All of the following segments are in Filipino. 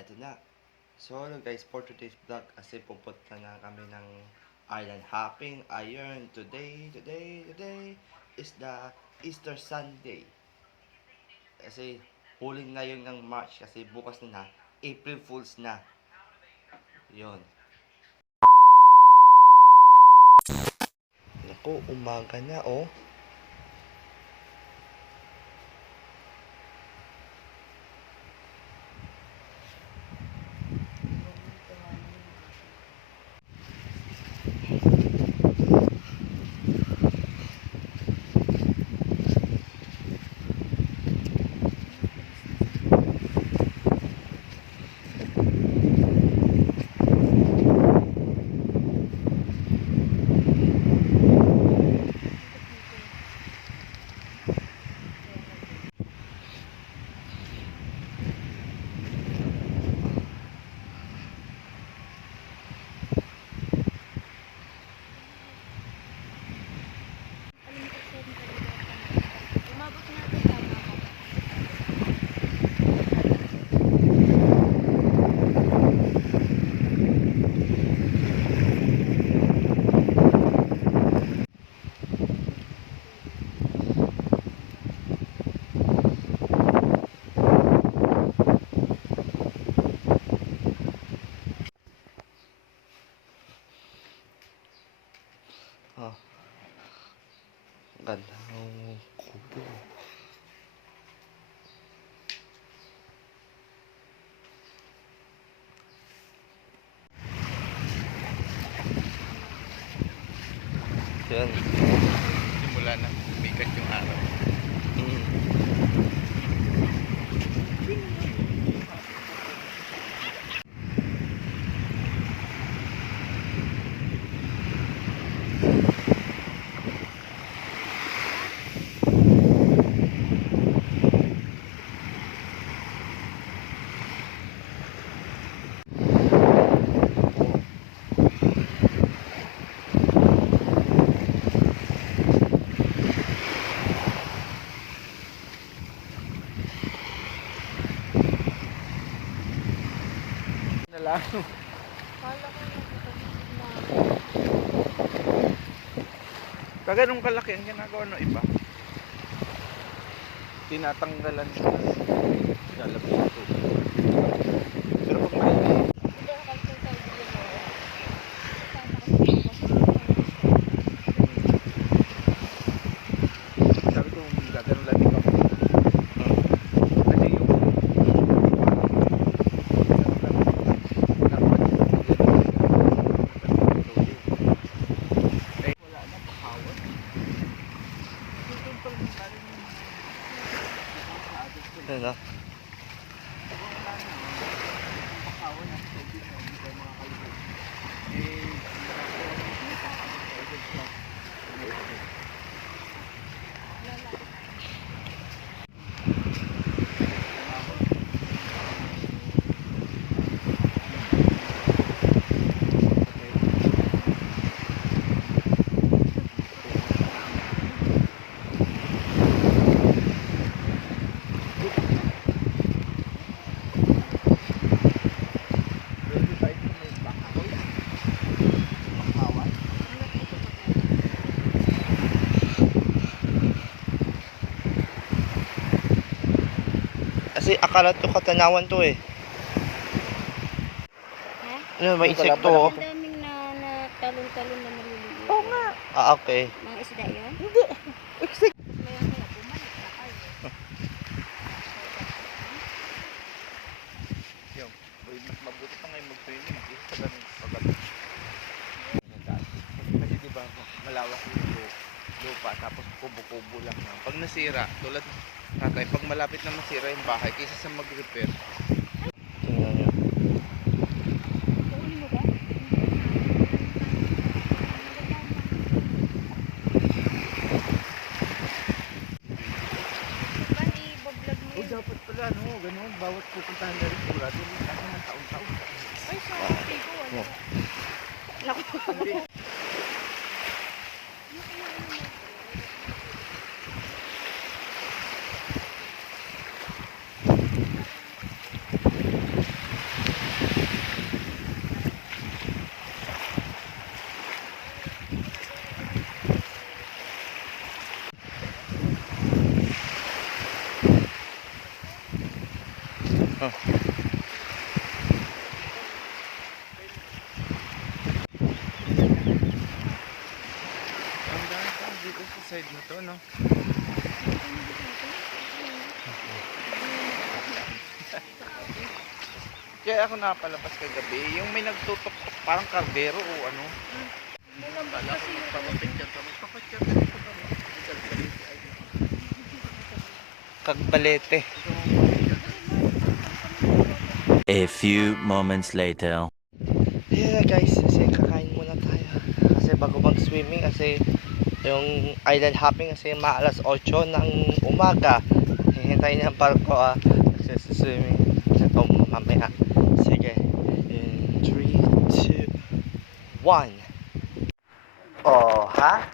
Eto na. So hello guys, for today's vlog kasi pupunta na kami ng island hopping. Ayun, today is the Easter Sunday. Kasi huling na yun ng March kasi bukas na April Fools na. Yun. Naku, umaga na oh. Oh. Ganda ng kubo. Yan. Simula na umikat yung araw. Lang. Ganun kalaki ang ginagawa ng iba. Tinatanggalan sila. Lalabas ito. Pero pag maliit, sabi ko gagano'n lang ito. Kasi yung Yan na. Kasi akala to katanawan to eh. Ano, may insekto oh. Ang daming na talon-talon na maliliit. oo nga. Ah, okay. Mga isda yun? Hindi. Exit. Maya maya, bumalik na kayo. Yung, mas mabuti pa ngayon mag-swimming. Isa sa ganun pagabi. Kasi diba, malawak yung lupa, tapos kubo-kubo lang. Pag nasira, tulad tatay, pag malapit na masira yung bahay, kaysa sa mag-repair, Tingnan nyo. Kukunin mo ba? Saan i-vlog mo oh, yun? dapat pala, no, ganun, bawat pupuntahan na rin, sigurado rin kasi ng taon-taon. Ay, sorry ko. Wala. Naku. Hindi. Oh. Ang dami pa dito sa side na to, no? Kaya ako napalabas kagabi, yung may nagtutok parang kardero o ano. Kala ko magpapapicture ka dito pa rin. Kagbalete. A few moments later. Yeah guys, kasi kakain muna tayo. Kasi bago mag-swimming, kasi yung island hopping kasi maalas 8 ng umaga. Hihintayin ng barko kasi sa swimming ito mamaya. Sige. In 3, 2, 1. Oh, ha?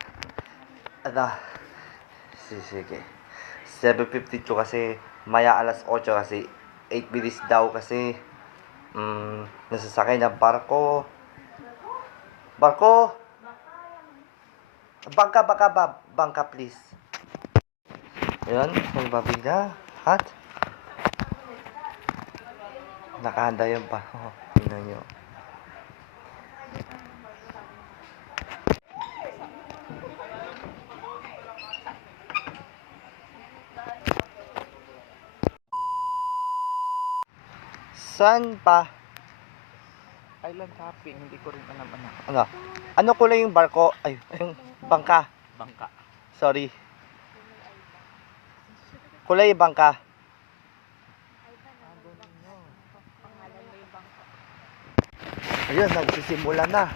Ano? Sige. 7:52 kasi maya alas 8 kasi 8 minutes daw kasi nasasakay ng barko. Barko! Bangka please. Ayan, may babida. Hat. Nakahanda yung barko. Tingnan nyo. Saan pa? Island hopping, hindi ko rin alam ano. Ano? Ano kulay yung barko? Ay, yung bangka. Bangka. Sorry. Kulay yung bangka. Ayun, nagsisimula na.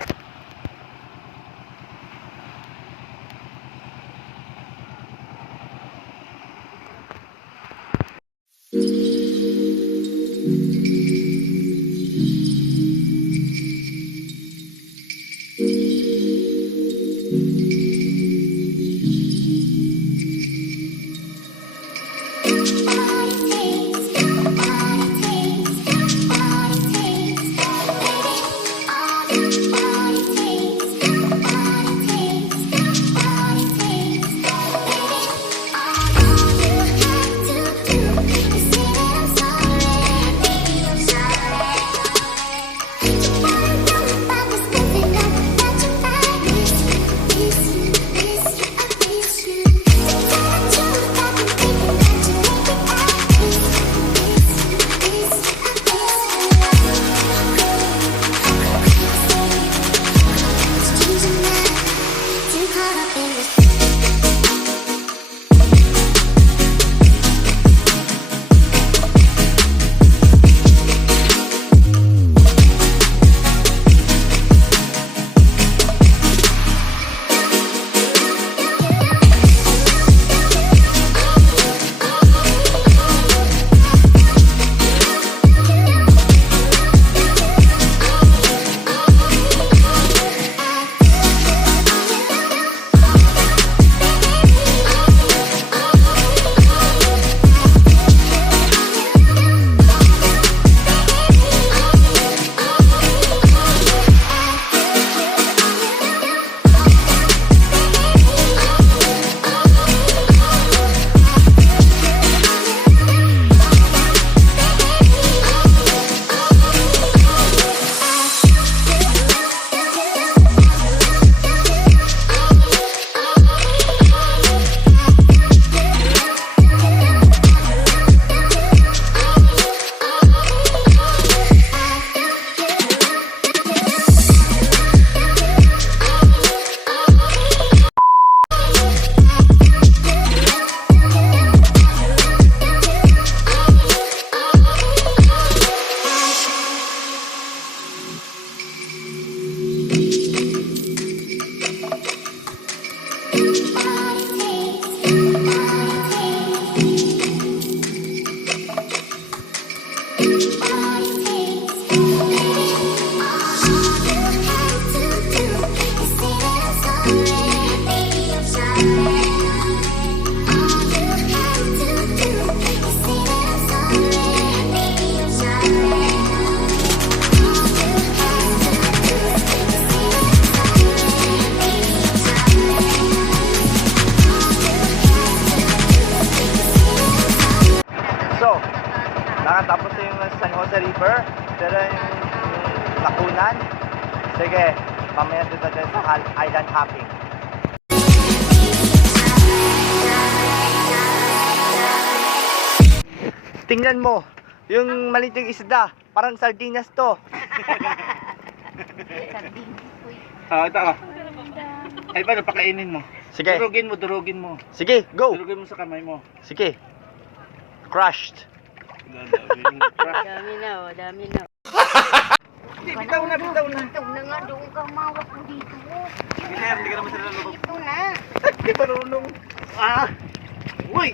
tapos yung San Jose River, pero yung Lacunan. Sige, mamaya dito tayo sa island hopping. Tingnan mo, yung maliting isda, parang sardinas to. Ito ah. Ay, paano pakainin mo? Sige, Durugin mo. sige, go. Durugin mo sa kamay mo. Sige. Crushed. Dami na, oh, dami na. Bitaw na. Ito na nga, doon ka mawak mo dito. Hindi ka naman sila nalulog. Ito na. Hindi marunong. Uy!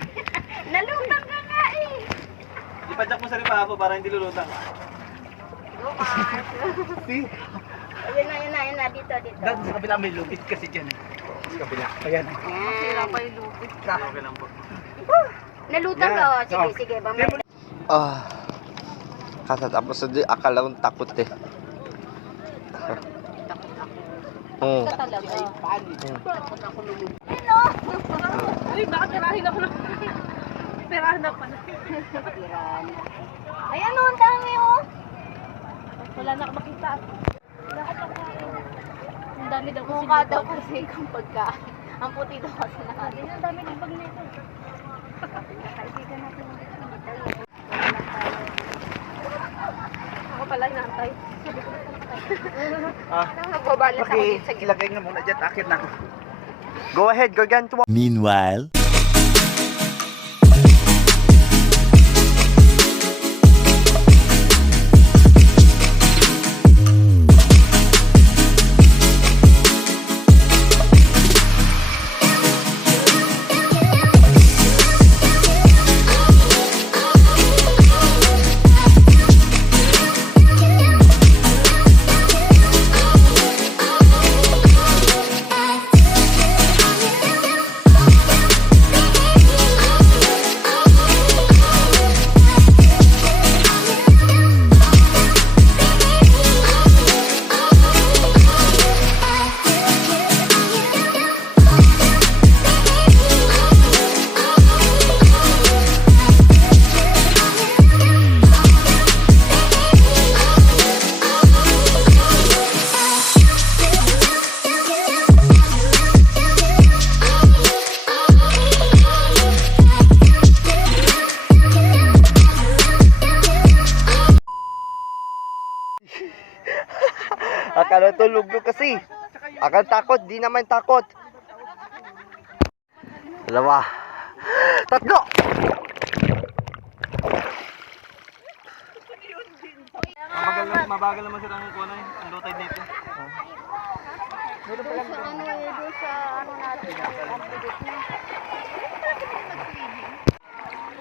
Nalutang ka nga eh. Ipadyak mo sa ripapo para hindi lulutang. Go, Mars. Ayun na, dito. Dahil sa kabila may lupit kasi dyan. Sa kabila. Ayan. Masira pa yung lupit ka. Okay lang po. Nalutang ka, oh. Sige, sige. Mamaya. Katatapos na di, akala kong takot eh. Ka talaga. Takot ako lumulog. Uy, baka tirahin ako na. Tirahan na pala. Tirahan. Ayan o, ang dami o. Wala na ako makita. Wala ka pagkain. Ang dami daw kasi. Mukha daw kasi kang pagkain. Ang puti daw kasi nakain. Ang dami ng bag nito. Kaibigan natin. Ako pala inaantay. Nagbabalas ako dito sa gilid. Ilagay nga muna dyan. Akit na ako. Go ahead, Gargantua. Meanwhile, Akala tulog na kasi. Akala takot, di naman takot. Dalawa. Tatlo! Mabagal naman sila ng kunay. Ang low tide dito. Doon sa ano natin. Ang bigot na.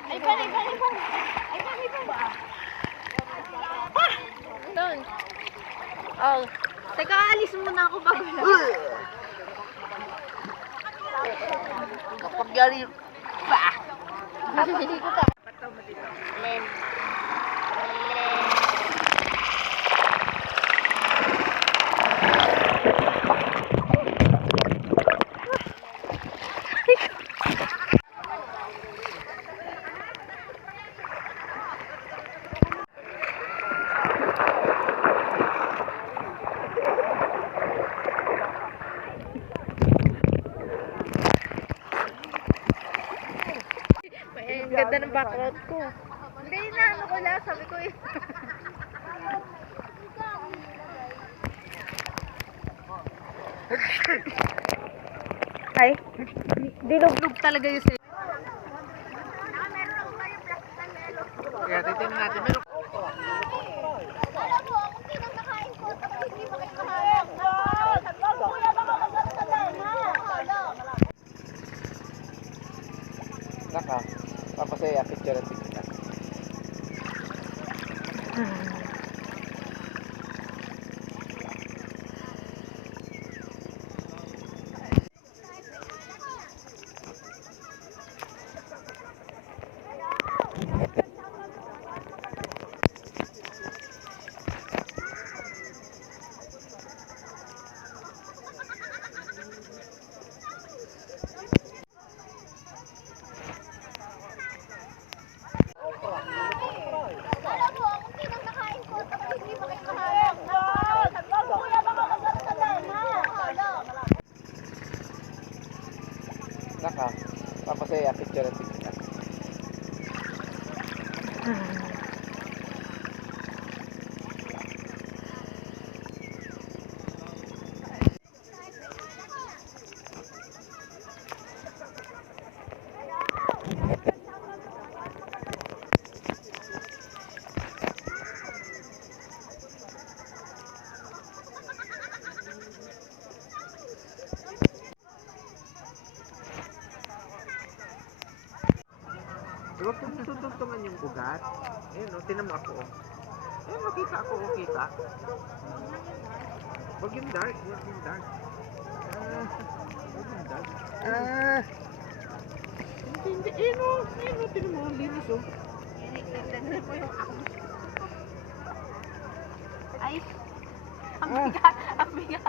Ay, bali ba? Ay, bali ba? Doon. Oh. Teka, alis muna ako bago lang. Kapag yari, Hindi ko ka. Len. Ang ganda ng background ko. Hindi na, ano ko lang, sabi ko eh. Ay, dilublog talaga yung sa'yo. Kaya titignan natin. Meron. Alam mo, ako pinakakain ko, tapos hindi pa kayo kakain. Kuya, baka magkakasalan, ha? Naka. Papasaya. Picture at picture. Kaya picture kita. Huwag kong tutugtungan yung ugat. Ayun o, tinan mo ako. Ayun, makita ako, o kita. Huwag yung dark, huwag yung dark. Huwag yung dark. Hindi, ayun o, tinan mo, ang linis o. Ay, ang bigat, ang bigat.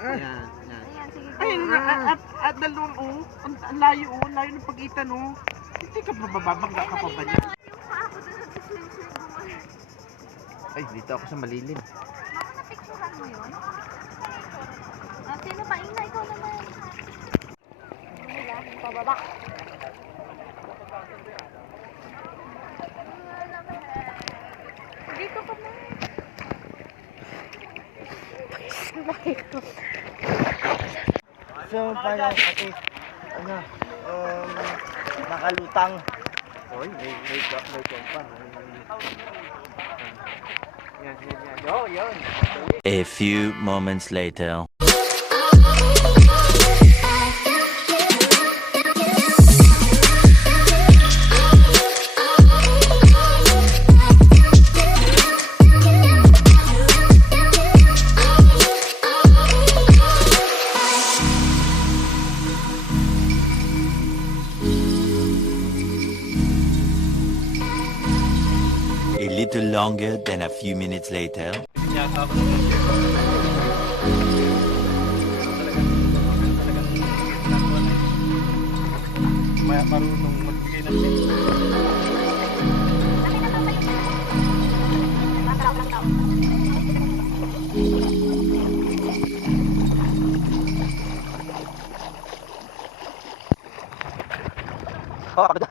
Yan, yan. Ayan, sige. Ayun nga, at dalawang o, ang layo o, layo ng pagitan o. Hindi ka bababangga ka pa ba niya? Yung pa ako doon nag-swim-swim gumawa. Ay, dito ako sa malilim. Mama, napicturean mo yun? Sino pa? Ina, ikaw naman. Wala, pababa. Dito ka na. So, parang kasi, nakalutang. Oy, may kompa. Yan. Oh, yan. A few moments later. A little longer than a few minutes later. Marunong magbigay ng tips. Oh, ako na.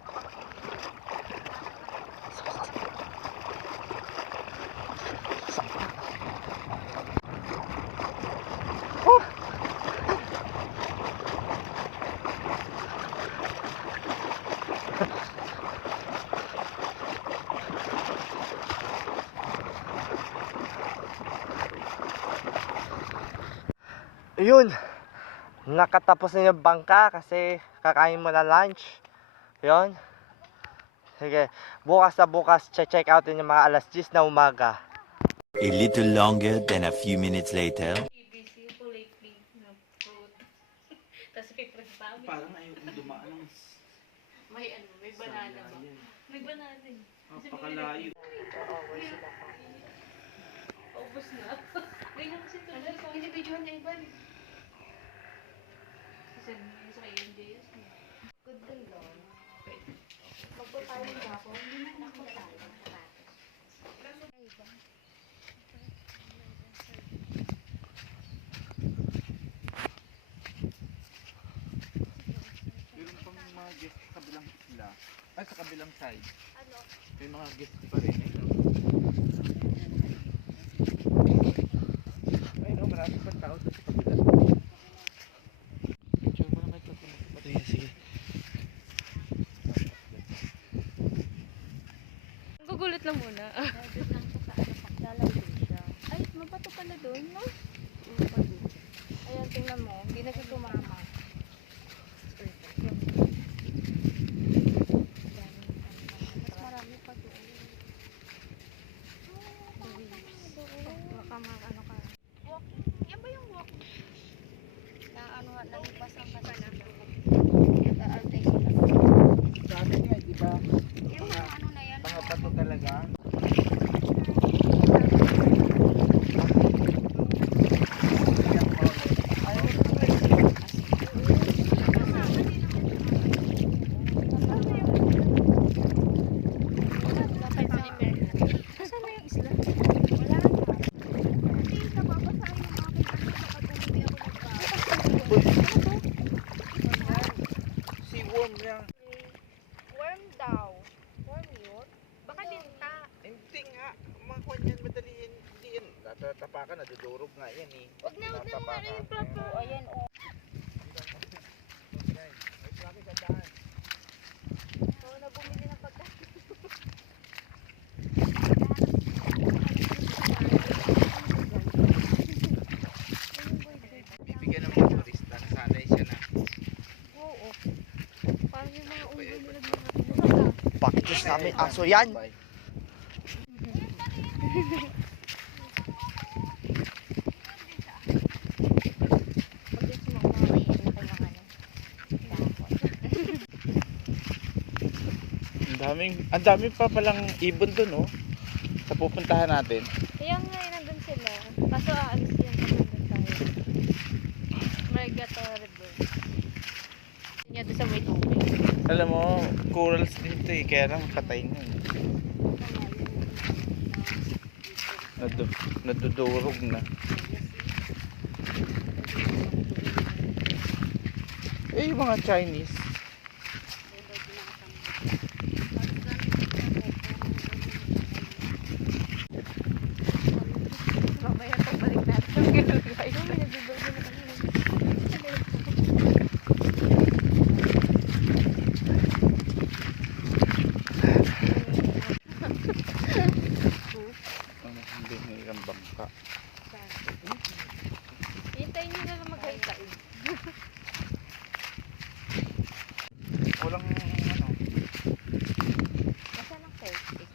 Ayun, nakatapos na yung bangka kasi kakain mo na lunch. Yun. Sige, bukas na bukas, check out din yung mga alas 10 na umaga. A little longer than a few minutes later. ABC, kulay pink na fruit. Tapos may pagpapit. Parang ayaw kong dumaan ng May banana ba? May banana din. napakalayo. Paubos na. Ganyan kasi ito. Hindi video na iba. Kasi sa kayo hindi. Good day, Lord. Magpapalong ba ako? Hindi na nakapalong. Meron pang mga guest sa kabilang isla. Ay, sa kabilang side. Ano? May mga guest pa rin. Ay, no, marami pang tao sa kabila. Picture mo naman ito. Sige, sige. Gugulit lang muna. Doon lang siya sa ano, paglalagay siya. Ay, mabato pala doon, no? Ayan, tingnan mo. Hindi na siya tumama. Mas marami pa doon. Baka ano ka. Walking? Yan ba yung walking? Na ano, nalipas ang pasana. Sabi niya, di ba? Yung ano na yan. Mga bato talaga. naman yan, madali yan. Hindi yan. Tatapakan, nadudurog nga yan eh. Wag na ano yung plato. Ayan, oh. Oo, na bumili ng pagkain. Bibigyan ng mga turista, nasanay siya na. Oo. Parang yung mga ulo nila mga Pakis namin aso yan. Ang dami pa palang ibon dun, oh. Sa pupuntahan natin. Kaya nga, nandun sila. Kaso aalis yan pag nandun tayo. Migratory bird. Yun yan doon sa may tubig. Alam mo, corals dito eh, kaya lang patay na eh. Nadudurog na. Eh, yung mga Chinese. Mamaya pagbalik natin. Ayun, may nagdudurog na kami. Hindi nilang bangka. Hintayin nyo na lang mag-high-tide. Walang ano. Nasaan ang plastic?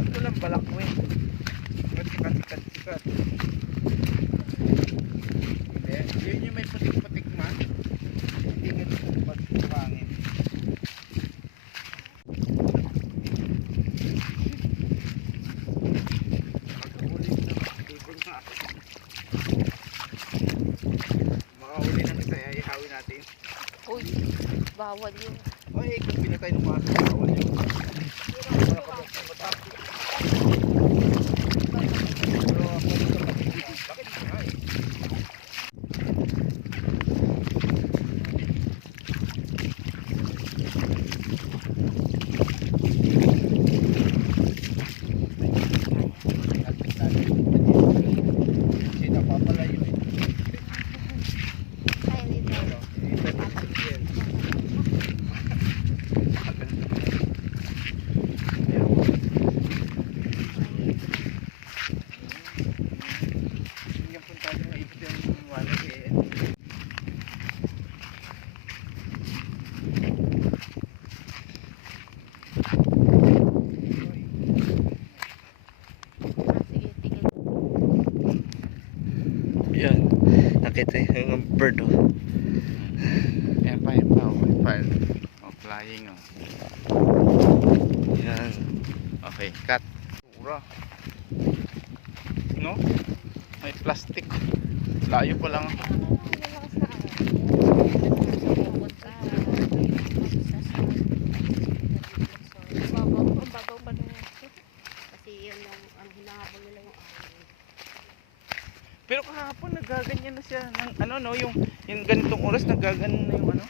Ito lang balakwin. Sikat. Hindi, yun yung may putik-putik man. Hindi ganun pagpangin. Makahuli ng isa, ihawin natin. Uy, bawal yun. Oy, kung pinatay ng mga bawal yun. Bakit nga eh? Kasi napapalayo eh. Ay, hindi na. Yung punta ng ikot yung wala eh. Sige, tingin. Yan. Nakita yung bird oh. Yan pa. Oh, flying oh. Yan. Okay, cut. Pura. No? May plastic. Layo pa lang. Malakas na babaw pa nung kasi yun ang hinahabol nila yung araw. Pero kahapon nagaganyan na siya ng ano no, yung ganitong oras nagaganyan na yung ano.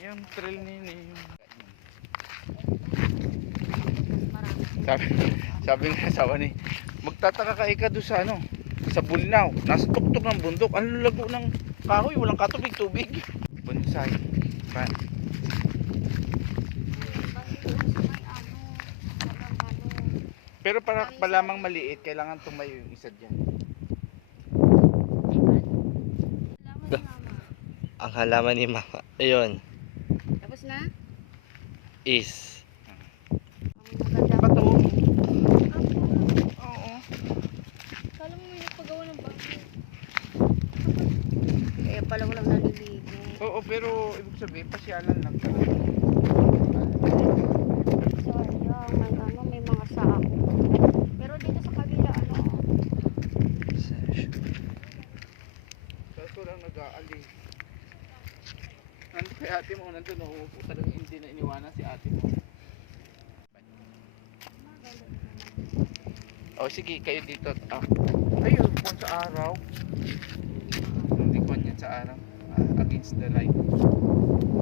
Yung trail niya yung sabi ng asawa ni, magtataka ka ika doon sa ano, sa Bulinaw, nasa tuktok ng bundok, ang lago ng kahoy, walang katubig-tubig. Bonsai. Pa. Pero para palamang maliit, kailangan tumayo yung isa dyan. Ang halaman ni Mama. Ayun. Tapos na? Is. Bato. Oo. Kala mo may nagpagawa ng bahay. Kaya pala walang naliligo. Oo, pero ibig sabihin, pasyalan lang talaga. Sayang, may mga sako. Pero dito sa kabila, Kaso lang nag-aali. Nandun kay ate mo, nandun, uupo talaga, hindi na iniwanan si ate mo. O sige, kayo dito. Ayun, kung sa araw. Hindi ko yan sa araw. Against the light.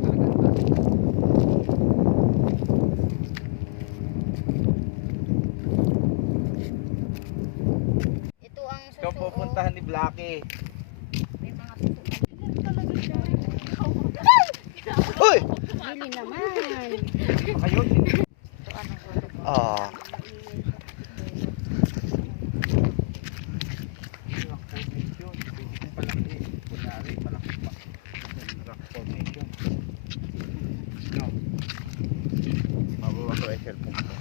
Talagang Ito ang ikaw susuot. pupuntahan ni Blackie. May mga susuot. Uy! Bili naman. Kayo, Ito anong susuot? Ah, rock formation. Pwede kong palaki. Kunyari, malaki pa. Rock formation. No. Mabawa ko ay cellphone ko.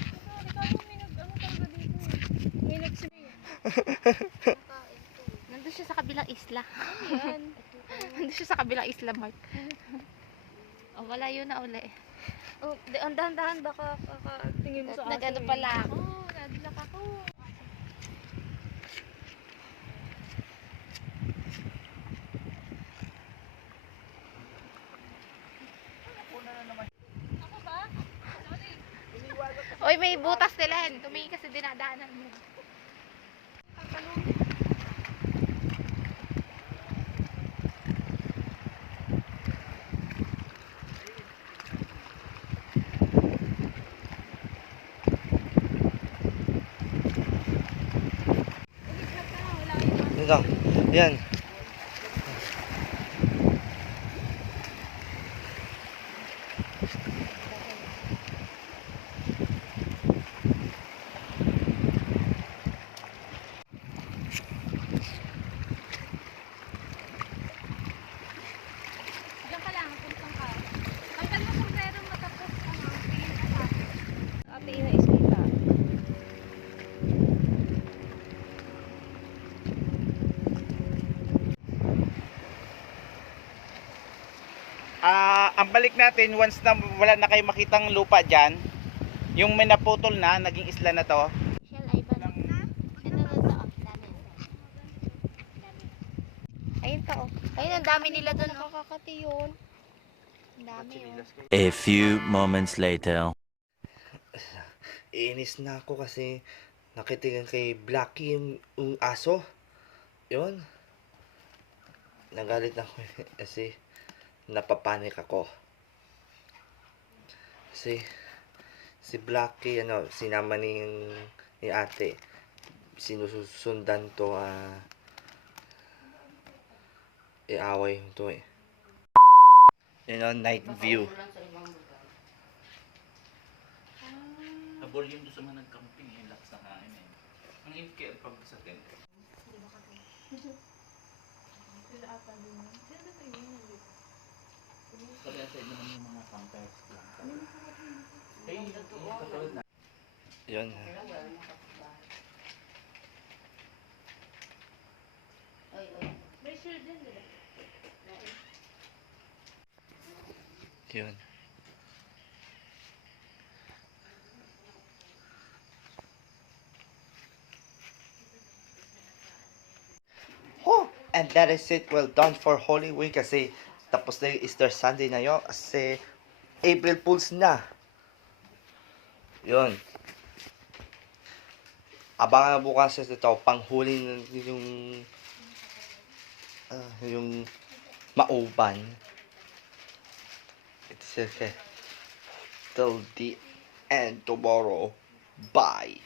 Nandun siya sa kabilang isla. Yan. Nandun siya sa kabilang isla, Mark. Oh, wala yun na uli. Oh, ang dahan-dahan baka tingin mo sa akin. Nag-ano pala ako. Nag-lock ako. Oy, may butas nila. Tumingin kasi dinadaanan mo. yun lang. Yan. Diyan ka lang, puntang ka. Tanggal mo sombrero mo tapos tingin ka sa akin. Ate Ina is kita. Ang balik natin, once na wala na kayo makitang lupa dyan, yung may naputol na, naging isla na to. Shell ay ba? Ito. Dami. Ayun pa oh. Ayun, ang dami nila doon. Nakakakati yun. Ang dami oh. A few moments later. Inis na ako kasi nakitingin kay Blackie yung aso. Yun. Nagalit na ako kasi napapanik ako. Kasi si Blackie, sinama ni ate. Sinusundan to, iaway to eh. Night view. Nabol yung doon sa mga nag-camping, yung lakas na kain eh. Ang in-care pag sa tent. Kaya sa inyo naman yung mga campers lang. Eh, katulad na. Yun. Yun. Oh, and that is it. Well done for Holy Week kasi tapos na yung Easter Sunday na yun kasi April Fools na. Yun. Abangan bukas ito, panghuli yung mauban. It's okay. Till the end tomorrow. Bye.